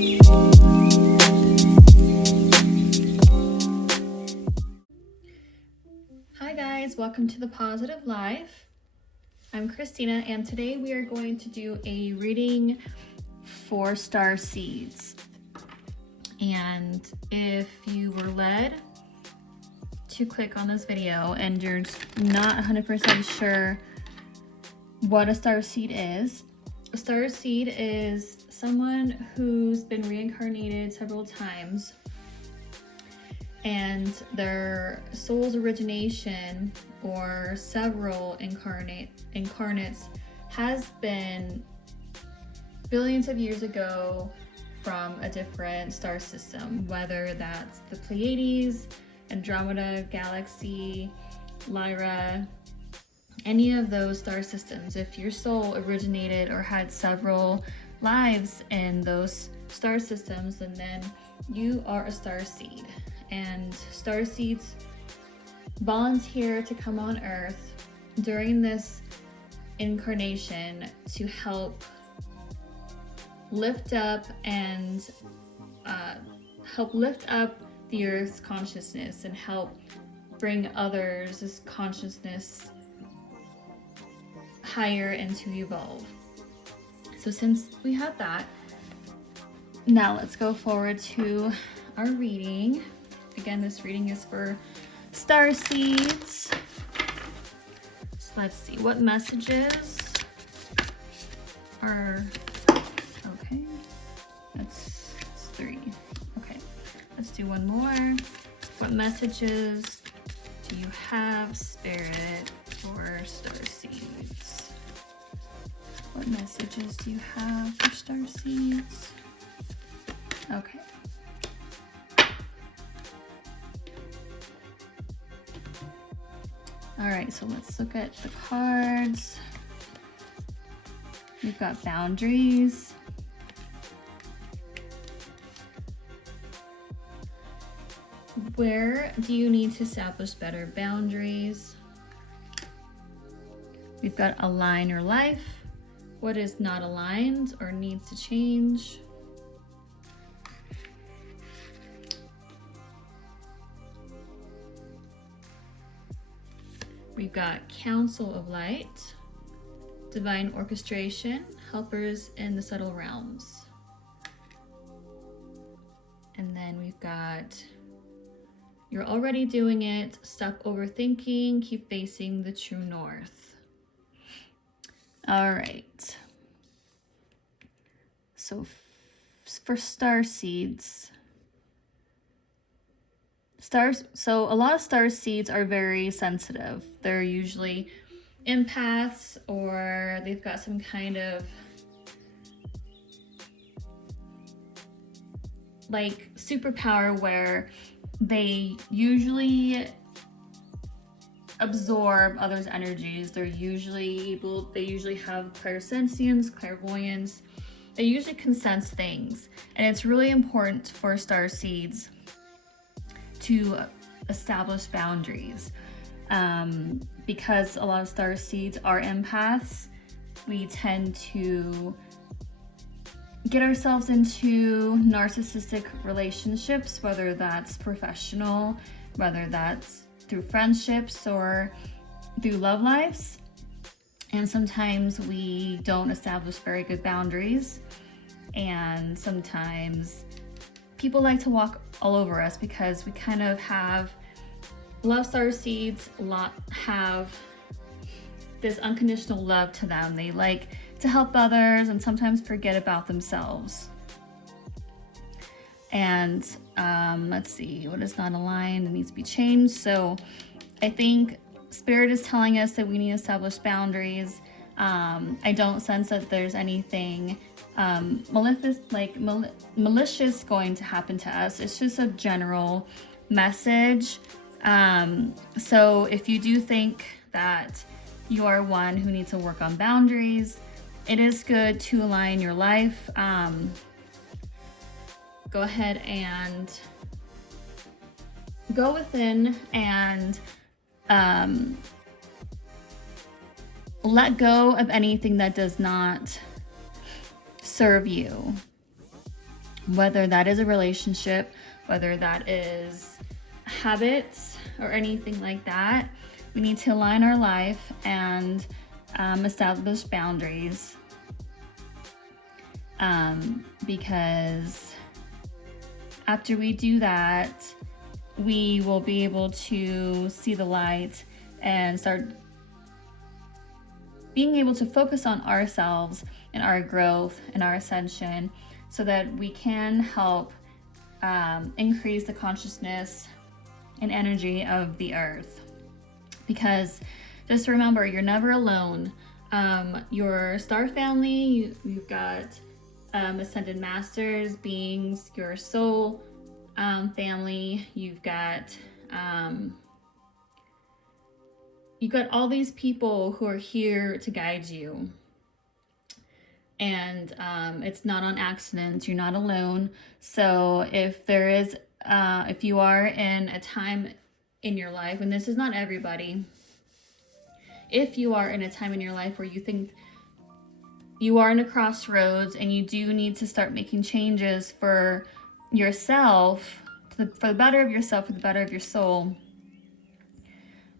Hi guys, welcome to The Positive Life. I'm Christina, and today we are going to do a reading for Starseeds. And if you were led to click on this video and you're not 100% sure what a Starseed is, a Starseed is someone who's been reincarnated several times, and their soul's origination or several incarnates has been billions of years ago from a different star system, whether that's the Pleiades, Andromeda Galaxy, Lyra, any of those star systems. If your soul originated or had several lives in those star systems, then you are a starseed. And starseeds volunteer to come on Earth during this incarnation to help lift up and the Earth's consciousness and help bring others' consciousness higher and to evolve. So since we have that, now let's go forward to our reading. Again, this reading is for Starseeds. So let's see what messages are. Okay, that's 3. Okay, let's do one more. What messages do you have, Spirit, for Starseeds? What messages do you have for Starseeds? Okay. All right, so let's look at the cards. We've got boundaries. Where do you need to establish better boundaries? We've got align your life. What is not aligned or needs to change? We've got Council of Light, Divine Orchestration, Helpers in the Subtle Realms. And then we've got You're Already Doing It, Stop Overthinking, Keep Facing the True North. All right. So for Starseeds, so a lot of Starseeds are very sensitive. They're usually empaths, or they've got some kind of like superpower where they usually absorb others' energies. They usually have clairsentience, clairvoyance. They usually can sense things, and it's really important for Starseeds to establish boundaries, because a lot of Starseeds are empaths. We tend to get ourselves into narcissistic relationships, whether that's professional, whether that's through friendships or through love lives. And sometimes we don't establish very good boundaries, and sometimes people like to walk all over us because we kind of have Starseeds have this unconditional love to them. They like to help others and sometimes forget about themselves. And let's see, what is not aligned and needs to be changed. So I think Spirit is telling us that we need to establish boundaries. I don't sense that there's anything malicious going to happen to us. It's just a general message. So if you do think that you are one who needs to work on boundaries, it is good to align your life. Go ahead and go within and let go of anything that does not serve you. whether that is a relationship, whether that is habits or anything like that. We need to align our life and establish boundaries, because after we do that, we will be able to see the light and start being able to focus on ourselves and our growth and our ascension, so that we can help increase the consciousness and energy of the earth. Because just remember, you're never alone. Your star family, you've got ascended masters, beings, your soul family, you've got all these people who are here to guide you. And it's not on accident. You're not alone. So if there is, if you are in a time in your life, and this is not everybody, if you are in a time in your life where you think you are in a crossroads and you do need to start making changes for yourself, for the better of yourself, for the better of your soul,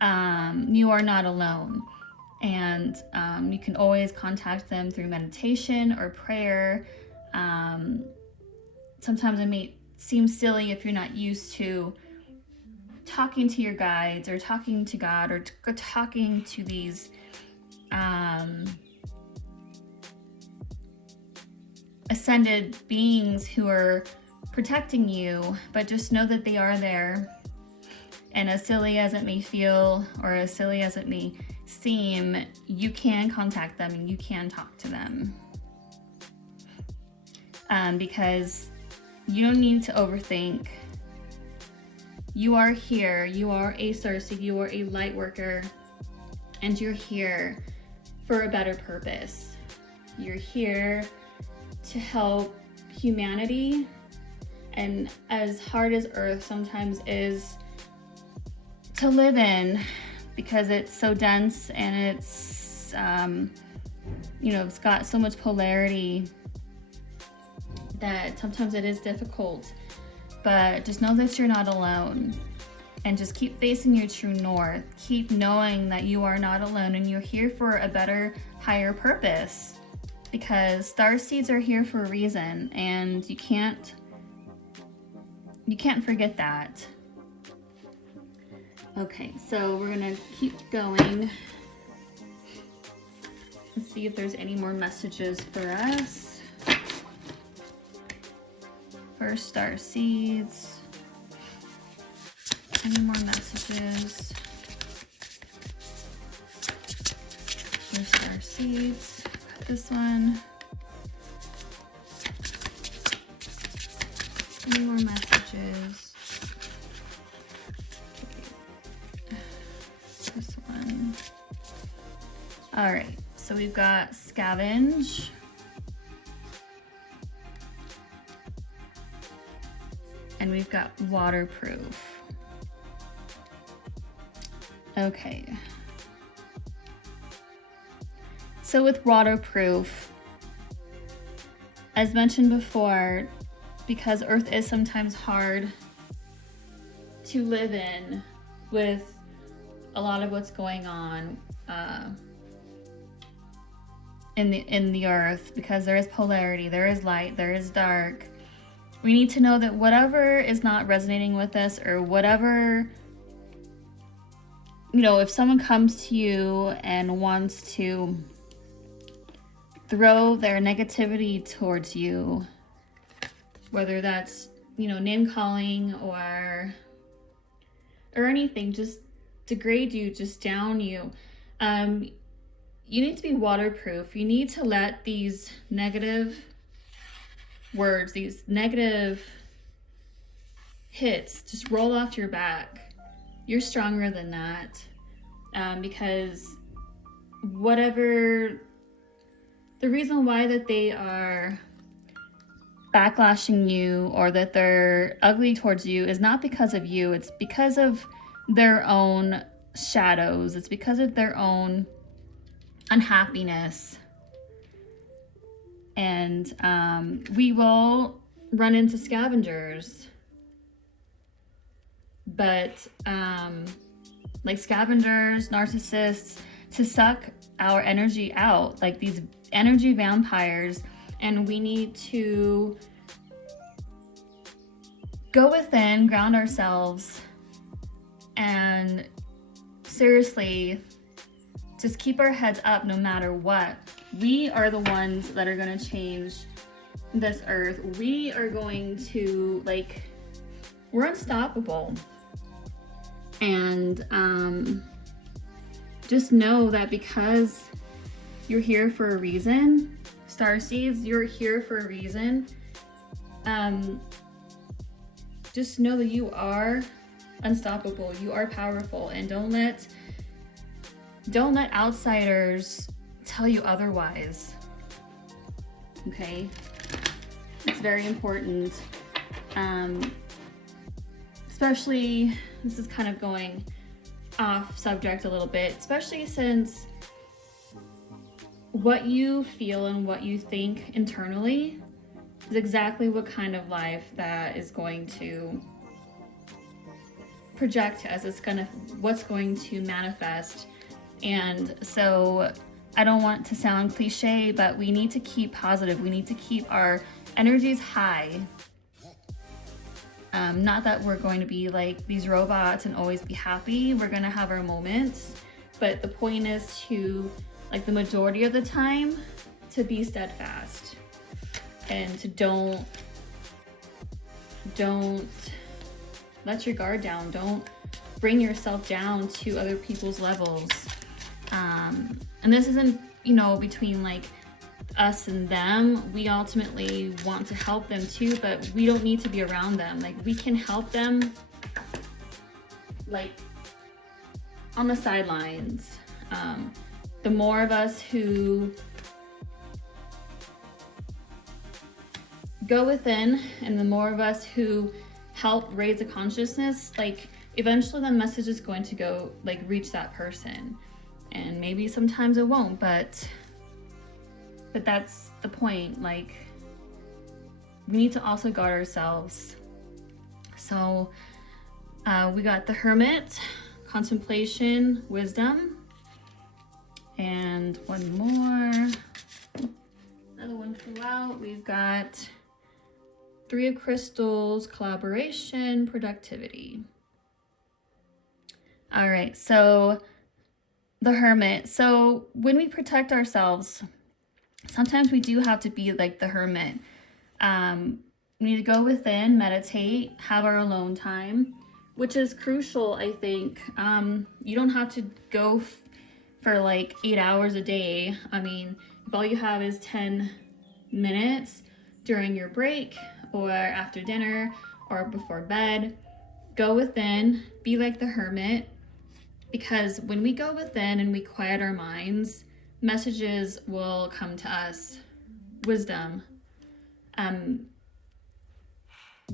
you are not alone. And you can always contact them through meditation or prayer. Sometimes it may seem silly if you're not used to talking to your guides or talking to God or talking to these ascended beings who are protecting you, but just know that they are there. And as silly as it may feel, or as silly as it may seem, you can contact them and you can talk to them. Because you don't need to overthink. You are here. You are a Starseed. You are a light worker. And you're here for a better purpose. You're here to help humanity. And as hard as Earth sometimes is to live in, because it's so dense and it's, it's got so much polarity that sometimes it is difficult. But just know that you're not alone, and just keep facing your true north. Keep knowing that you are not alone and you're here for a better, higher purpose, because Starseeds are here for a reason, and you can't forget that. Okay, so we're gonna keep going. Let's see if there's any more messages for us. For Starseeds. Any more messages for Starseeds? Got this one. Any more messages? This one. All right, so we've got scavenge. And we've got waterproof. Okay. So with waterproof, as mentioned before, because Earth is sometimes hard to live in with a lot of what's going on in the Earth, because there is polarity, there is light, there is dark. We need to know that whatever is not resonating with us, or whatever, if someone comes to you and wants to throw their negativity towards you, whether that's, name calling or anything, just degrade you, just down you, you need to be waterproof. You need to let these negative words, these negative hits just roll off your back. You're stronger than that, because whatever the reason why that they are backlashing you or that they're ugly towards you is not because of you. It's because of their own shadows. It's because of their own unhappiness. And we will run into scavengers, but like scavengers, narcissists, to suck our energy out, like these energy vampires. And we need to go within, ground ourselves, and seriously just keep our heads up no matter what. We are the ones that are going to change this earth. We are going to, like, we're unstoppable. And just know that because you're here for a reason, Starseeds, you're here for a reason. Just know that you are unstoppable. You are powerful, and don't let outsiders tell you otherwise. Okay? It's very important. Especially, this is kind of going off subject a little bit, especially since what you feel and what you think internally is exactly what kind of life that is going to project to us. It's what's going to manifest. And so I don't want to sound cliche, but we need to keep positive. We need to keep our energies high. Not that we're going to be like these robots and always be happy. We're going to have our moments, but the point is to, like, the majority of the time, to be steadfast and to don't let your guard down. Don't bring yourself down to other people's levels. And this isn't, between like us and them. We ultimately want to help them too, but we don't need to be around them. Like, we can help them, like, on the sidelines. The more of us who go within, and the more of us who help raise the consciousness, like, eventually the message is going to go, like, reach that person. And maybe sometimes it won't, but that's the point. Like, we need to also guard ourselves. So we got the Hermit, Contemplation, Wisdom, and one more. Another one flew out. We've got Three of Crystals, Collaboration, Productivity. All right, so the Hermit. So when we protect ourselves, sometimes we do have to be like the Hermit. We need to go within, meditate, have our alone time, which is crucial, I think. You don't have to go for like 8 hours a day. I mean, if all you have is 10 minutes during your break or after dinner or before bed, go within, be like the Hermit. Because when we go within and we quiet our minds, messages will come to us. Wisdom.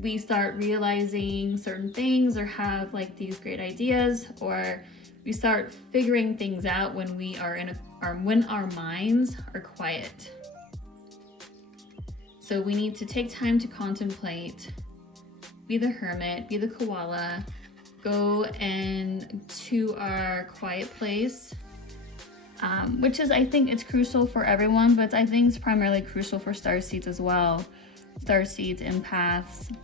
We start realizing certain things, or have like these great ideas, or we start figuring things out when we are when our minds are quiet. So we need to take time to contemplate, be the Hermit, be the koala, go to our quiet place, which is, I think it's crucial for everyone, but I think it's primarily crucial for Starseeds as well. Starseeds, empaths.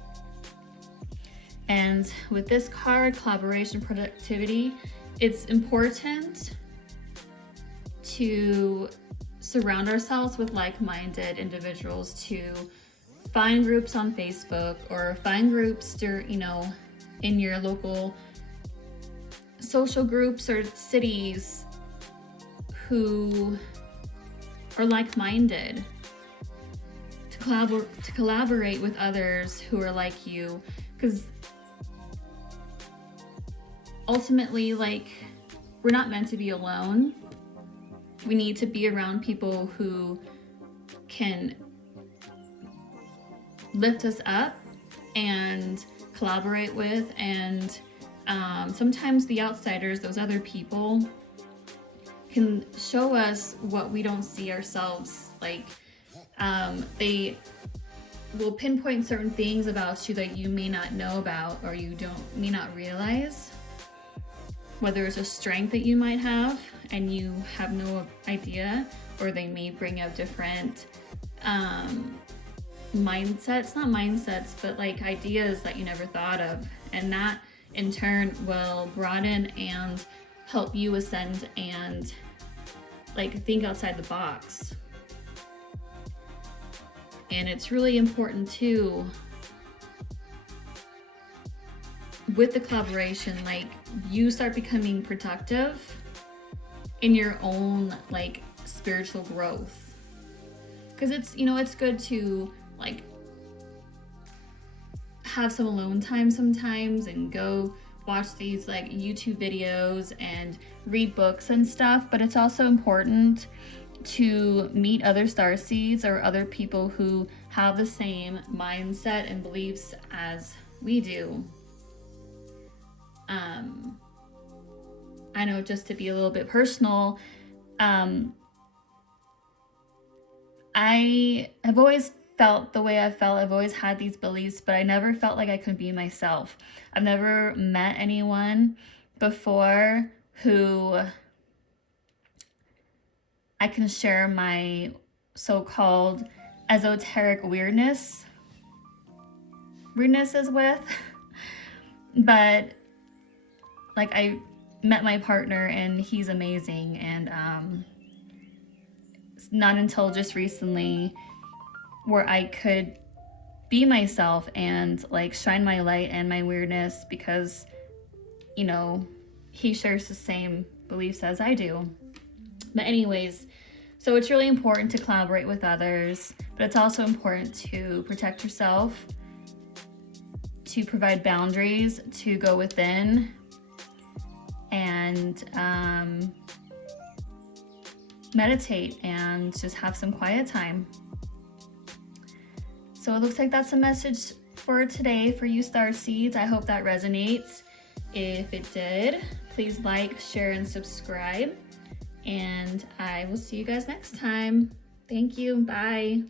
And with this card, Collaboration, Productivity, it's important to surround ourselves with like-minded individuals, to find groups on Facebook, or find groups in your local social groups or cities who are like-minded, to collaborate with others who are like you, because ultimately, like, we're not meant to be alone. We need to be around people who can lift us up and collaborate with, and sometimes the outsiders, those other people, can show us what we don't see ourselves. Like, they will pinpoint certain things about you that you may not know about or you may not realize. Whether it's a strength that you might have and you have no idea, or they may bring up different mindsets, not mindsets, but like ideas that you never thought of. And that in turn will broaden and help you ascend and like think outside the box. And it's really important too, with the collaboration, like you start becoming productive in your own like spiritual growth. Because it's, you know, it's good to like have some alone time sometimes and go watch these like YouTube videos and read books and stuff, but it's also important to meet other starseeds or other people who have the same mindset and beliefs as we do. I know, just to be a little bit personal, I have always felt the way I felt. I've always had these beliefs, but I never felt like I could be myself. I've never met anyone before who I can share my so-called esoteric weirdnesses with. But like, I met my partner and he's amazing, and it's not until just recently where I could be myself and like shine my light and my weirdness, because, you know, he shares the same beliefs as I do. But anyways, so it's really important to collaborate with others, but it's also important to protect yourself, to provide boundaries, to go within, and meditate and just have some quiet time. So it looks like that's the message for today for you Starseeds. I hope that resonates. If it did, please like, share, and subscribe. And I will see you guys next time. Thank you. Bye.